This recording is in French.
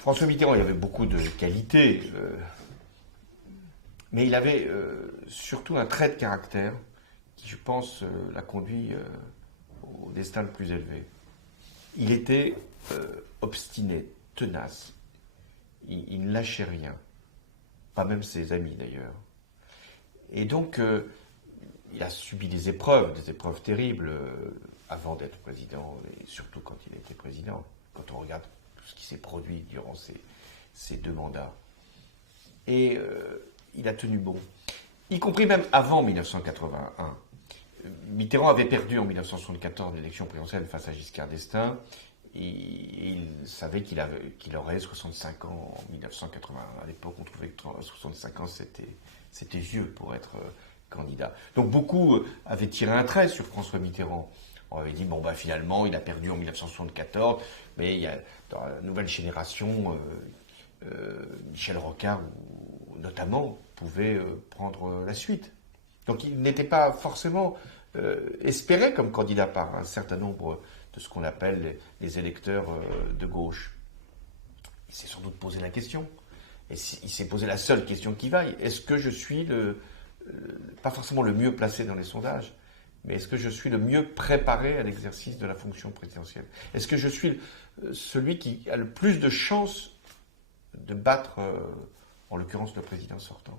François Mitterrand, il avait beaucoup de qualités, mais il avait surtout un trait de caractère qui, je pense, l'a conduit au destin le plus élevé. Il était obstiné, tenace. Il ne lâchait rien, pas même ses amis d'ailleurs. Et donc, il a subi des épreuves terribles avant d'être président, et surtout quand il était président, quand on regarde tout ce qui s'est produit durant ces 2 mandats. Et il a tenu bon, y compris même avant 1981. Mitterrand avait perdu en 1974 l'élection présidentielle face à Giscard d'Estaing. Il savait qu'il aurait 65 ans en 1981. À l'époque, on trouvait que 65 ans, c'était vieux pour être candidat. Donc beaucoup avaient tiré un trait sur François Mitterrand. On avait dit, bon, bah, finalement, il a perdu en 1974, mais il y a, dans la nouvelle génération, Michel Rocard, notamment, pouvait prendre la suite. Donc il n'était pas forcément espéré comme candidat par un certain nombre de ce qu'on appelle les électeurs de gauche. Il s'est sans doute posé la question. Et il s'est posé la seule question qui vaille. Est-ce que je suis pas forcément le mieux placé dans les sondages, mais est-ce que je suis le mieux préparé à l'exercice de la fonction présidentielle? Est-ce que je suis celui qui a le plus de chances de battre, en l'occurrence, le président sortant?